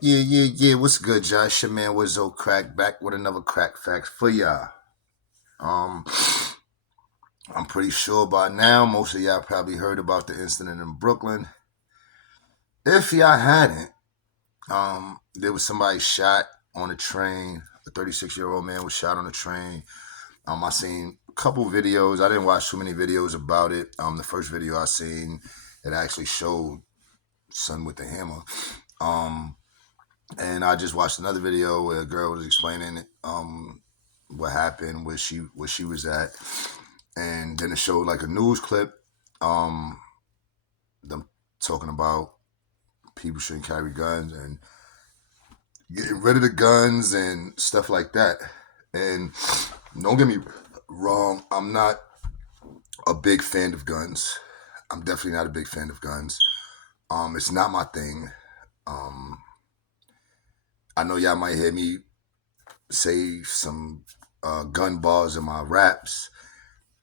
Yeah. What's good, Josh? Your man Wizzo Crack back with another crack facts for y'all. Um, I'm pretty sure by now most of y'all probably heard about the incident in Brooklyn. If y'all hadn't, there was somebody shot on a train. A 36-year-old man was shot on a train. I seen a couple videos. I didn't watch too many videos about it. The first video I seen, it actually showed son with the hammer. Um, and I just watched another video where a girl was explaining what happened, where she was at, and then it showed like a news clip, um, them talking about people shouldn't carry guns and getting rid of the guns and stuff like that. And don't get me wrong, I'm not a big fan of guns. I'm definitely not a big fan of guns. It's not my thing. Um, I know y'all might hear me say some gun bars in my raps,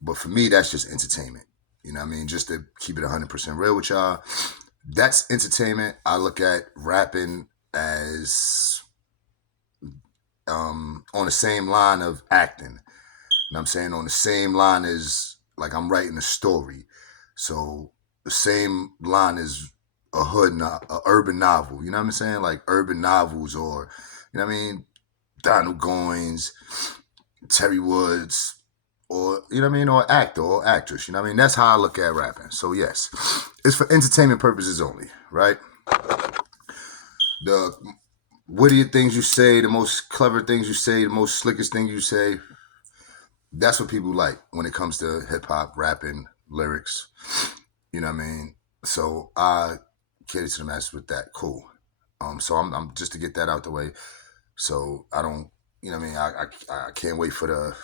but for me, that's just entertainment. You know what I mean? Just to keep it 100% real with y'all, that's entertainment. I look at rapping as on the same line of acting. You know what I'm saying? On the same line as like I'm writing a story. So the same line as a urban novel. You know what I'm saying? Like urban novels or, you know what I mean? Donald Goines, Terry Woods, or you know what I mean, or actor or actress. You know what I mean? That's how I look at rapping. So yes, it's for entertainment purposes only, right? The wittier things you say, the most clever things you say, the most slickest things you say, that's what people like when it comes to hip hop, rapping, lyrics. You know what I mean? So I cater to the masses with that. Cool. So I'm just to get that out the way. So I don't, you know what I mean? I can't wait for the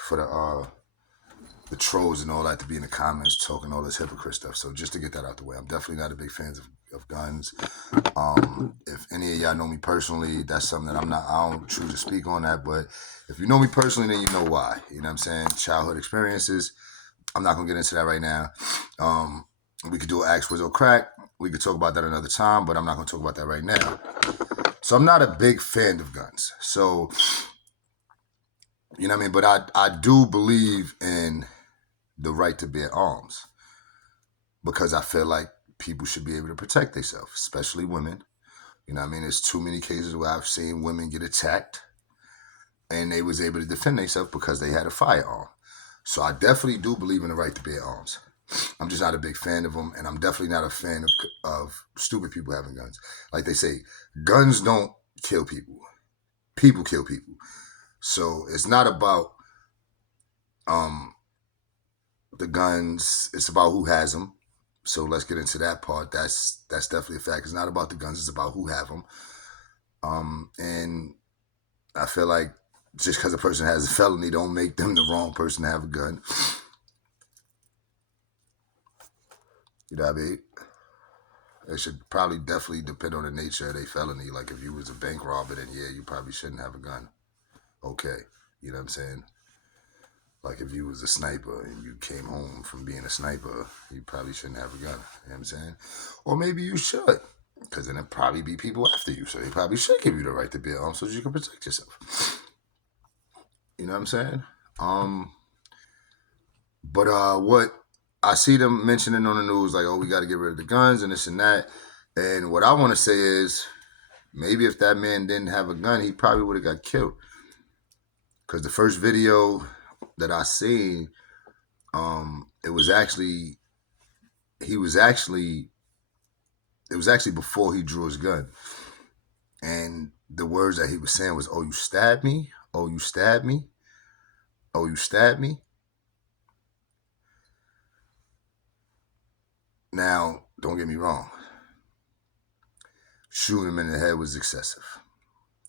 trolls and all that to be in the comments talking all this hypocrite stuff. So just to get that out the way, I'm definitely not a big fan of guns. If any of y'all know me personally, that's something that I don't choose to speak on that. But if you know me personally, then you know why. You know what I'm saying? Childhood experiences. I'm not gonna get into that right now. We could do an Ask Wizzo Crack. We could talk about that another time, but I'm not gonna talk about that right now. So I'm not a big fan of guns. So you know what I mean? But I do believe in the right to bear arms because I feel like people should be able to protect themselves, especially women. You know what I mean? There's too many cases where I've seen women get attacked and they was able to defend themselves because they had a firearm. So I definitely do believe in the right to bear arms. I'm just not a big fan of them, and I'm definitely not a fan of stupid people having guns. Like they say, guns don't kill people. People kill people. So it's not about um, the guns. It's about who has them. So let's get into that part. That's definitely a fact. It's not about the guns. It's about who have them. And I feel like just because a person has a felony, don't make them the wrong person to have a gun. You know what I mean? It should probably definitely depend on the nature of their felony. Like if you was a bank robber, then yeah, you probably shouldn't have a gun. Okay, you know what I'm saying? Like if you was a sniper and you came home from being a sniper, you probably shouldn't have a gun. You know what I'm saying? Or maybe you should, because then there'll probably be people after you, so they probably should give you the right to bear arms so that you can protect yourself. You know what I'm saying? Um, but what I see them mentioning on the news, like, oh, we got to get rid of the guns and this and that. And what I want to say is, maybe if that man didn't have a gun, he probably would have got killed. Because the first video that I seen, it was actually he was actually it was actually before he drew his gun, and the words that he was saying was, "Oh, you stabbed me! Oh, you stabbed me! Oh, you stabbed me!" Now, don't get me wrong. Shooting him in the head was excessive.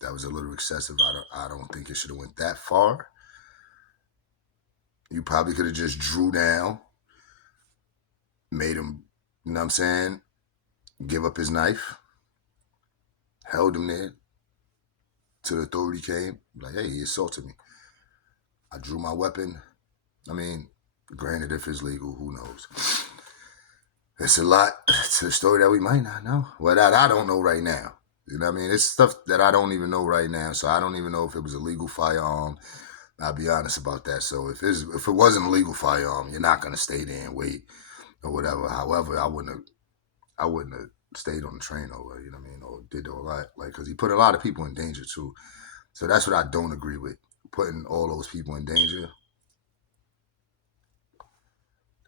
That was a little excessive. I don't think it should have went that far. You probably could have just drew down, made him, you know what I'm saying, give up his knife, held him there till the authority came. Like, hey, he assaulted me. I drew my weapon. I mean, granted, if it's legal, who knows? It's a lot to the story that we might not know. Well, that I don't know right now. You know what I mean? It's stuff that I don't even know right now, so I don't even know if it was a legal firearm. I'll be honest about that. So if it wasn't a legal firearm, you're not gonna stay there and wait or whatever. However, I wouldn't have stayed on the train over, you know what I mean, or did all that, like, because he put a lot of people in danger too. So that's what I don't agree with, putting all those people in danger.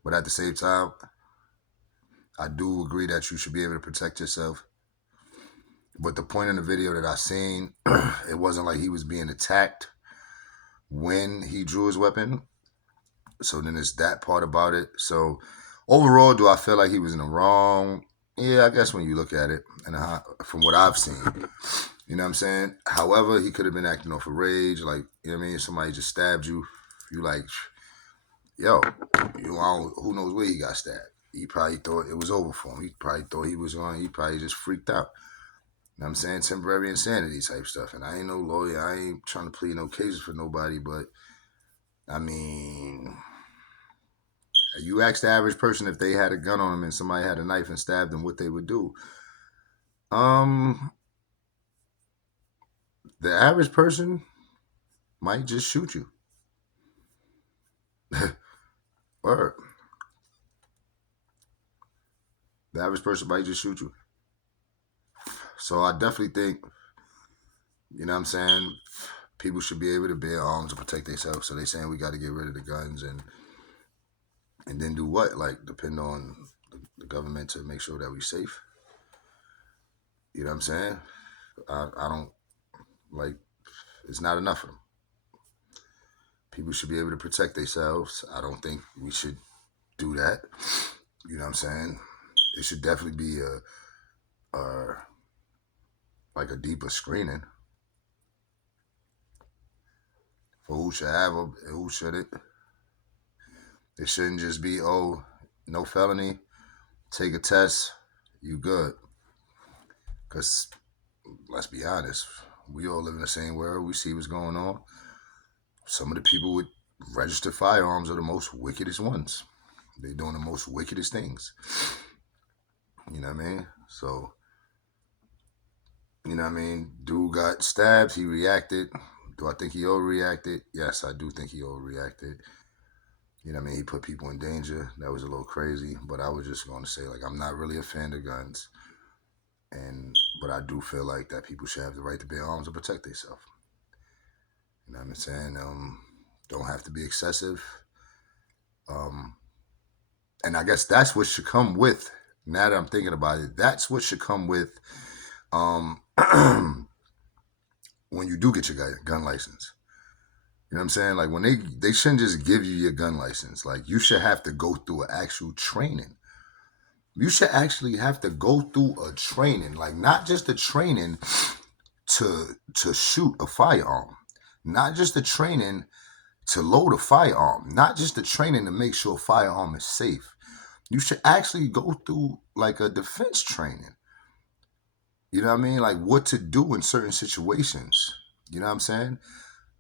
But at the same time, I do agree that you should be able to protect yourself. But the point in the video that I seen, it wasn't like he was being attacked when he drew his weapon. So then it's that part about it. So overall, do I feel like he was in the wrong? Yeah, I guess when you look at it, and from what I've seen, you know what I'm saying? However, he could have been acting off of rage, like, you know what I mean? Somebody just stabbed you. You like, yo, who knows where he got stabbed? He probably thought it was over for him. He probably thought he probably just freaked out. You know what I'm saying? Temporary insanity type stuff. And I ain't no lawyer. I ain't trying to plead no cases for nobody, but I mean, you ask the average person if they had a gun on them and somebody had a knife and stabbed them, what they would do. The average person might just shoot you. Or the average person might just shoot you. So I definitely think, you know what I'm saying, people should be able to bear arms to protect themselves. So they saying we got to get rid of the guns and then do what? Like, depend on the government to make sure that we're safe. You know what I'm saying? I don't, like, it's not enough of them. People should be able to protect themselves. I don't think we should do that. You know what I'm saying? It should definitely be like a deeper screening for who should have them and who shouldn't. It shouldn't just be, oh, no felony, take a test, you good. Because let's be honest, we all live in the same world. We see what's going on. Some of the people with registered firearms are the most wickedest ones. They're doing the most wickedest things. You know what I mean? So, you know what I mean? Dude got stabbed. He reacted. Do I think he overreacted? Yes, I do think he overreacted. You know what I mean? He put people in danger. That was a little crazy. But I was just going to say, like, I'm not really a fan of guns. But I do feel like that people should have the right to bear arms to protect themselves. You know what I'm saying? Don't have to be excessive. And I guess that's what should come with, now that I'm thinking about it, that's what should come with when you do get your gun license. You know what I'm saying? Like, when they shouldn't just give you your gun license. Like, you should have to go through an actual training. You should actually have to go through a training, like, not just a training to shoot a firearm, not just a training to load a firearm, not just the training to make sure a firearm is safe. You should actually go through like a defense training. You know what I mean? Like, what to do in certain situations. You know what I'm saying?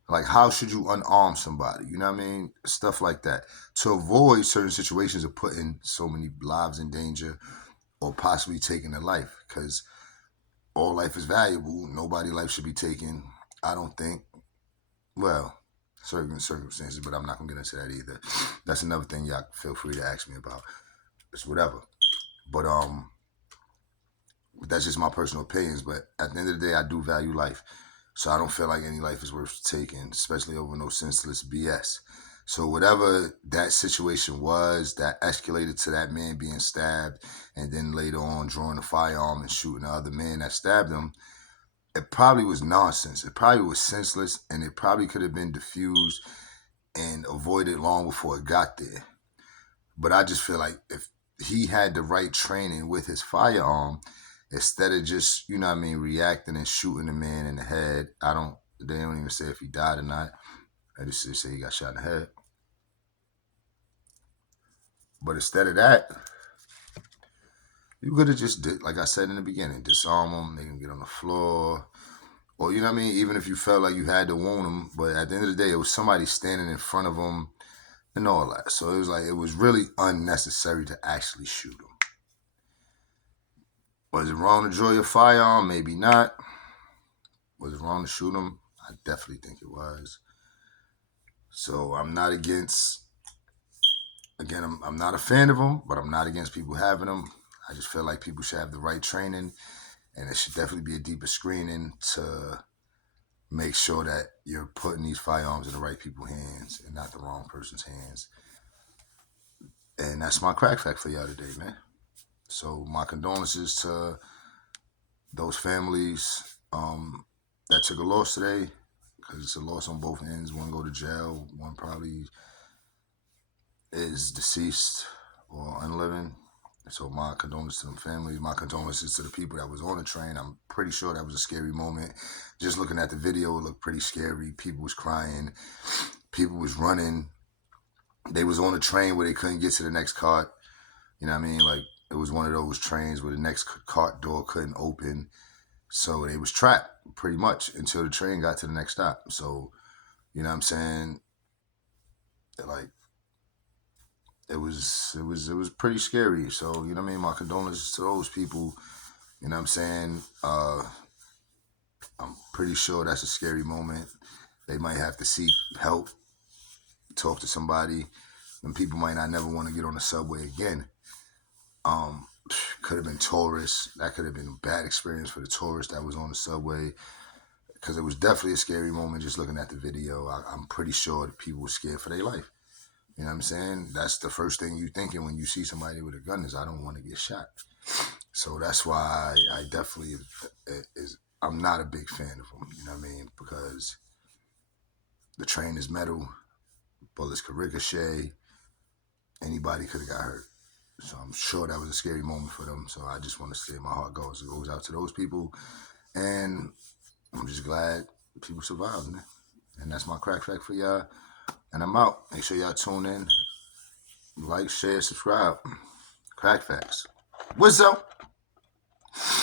Like, how should you unarm somebody? You know what I mean? Stuff like that. To avoid certain situations of putting so many lives in danger or possibly taking a life. Because all life is valuable. Nobody's life should be taken, I don't think. Well, certain circumstances, but I'm not going to get into that either. That's another thing y'all feel free to ask me about. It's whatever. But that's just my personal opinions. But at the end of the day, I do value life. So I don't feel like any life is worth taking, especially over no senseless BS. So whatever that situation was that escalated to that man being stabbed and then later on drawing a firearm and shooting the other man that stabbed him, it probably was nonsense. It probably was senseless, and it probably could have been diffused and avoided long before it got there. But I just feel like if he had the right training with his firearm, instead of just, you know what I mean, reacting and shooting the man in the head, they don't even say if he died or not. They just say he got shot in the head. But instead of that, you could have just did, like I said in the beginning, disarm him, make him get on the floor. Or, you know what I mean? Even if you felt like you had to wound him, but at the end of the day, it was somebody standing in front of him and all that. So it was really unnecessary to actually shoot him. Was it wrong to draw your firearm? Maybe not. Was it wrong to shoot him? I definitely think it was. So I'm not against, again, I'm not a fan of them, but I'm not against people having them. I just feel like people should have the right training, and it should definitely be a deeper screening to make sure that you're putting these firearms in the right people's hands and not the wrong person's hands. And that's my crack fact for y'all today, man. So my condolences to those families that took a loss today, because it's a loss on both ends. One go to jail, one probably is deceased or unliving. So my condolences to them families, my condolences to the people that was on the train. I'm pretty sure that was a scary moment. Just looking at the video, it looked pretty scary. People was crying, people was running. They was on a train where they couldn't get to the next cart. You know what I mean? Like, it was one of those trains where the next cart door couldn't open. So they was trapped pretty much until the train got to the next stop. So, you know what I'm saying? Like, it was pretty scary. So, you know what I mean? My condolences to those people. You know what I'm saying? I'm pretty sure that's a scary moment. They might have to seek help, talk to somebody, and people might not never want to get on the subway again. Could have been tourists. That could have been a bad experience for the tourist that was on the subway, because it was definitely a scary moment just looking at the video. I'm pretty sure that people were scared for their life. You know what I'm saying? That's the first thing you thinking when you see somebody with a gun is, I don't want to get shot. So that's why I definitely I'm not a big fan of them. You know what I mean? Because the train is metal, bullets could ricochet, anybody could have got hurt. So I'm sure that was a scary moment for them. So I just want to say my heart goes out to those people. And I'm just glad people survived, man. And that's my crack fact for y'all. And I'm out. Make sure y'all tune in. Like, share, subscribe. Crack facts. What's up?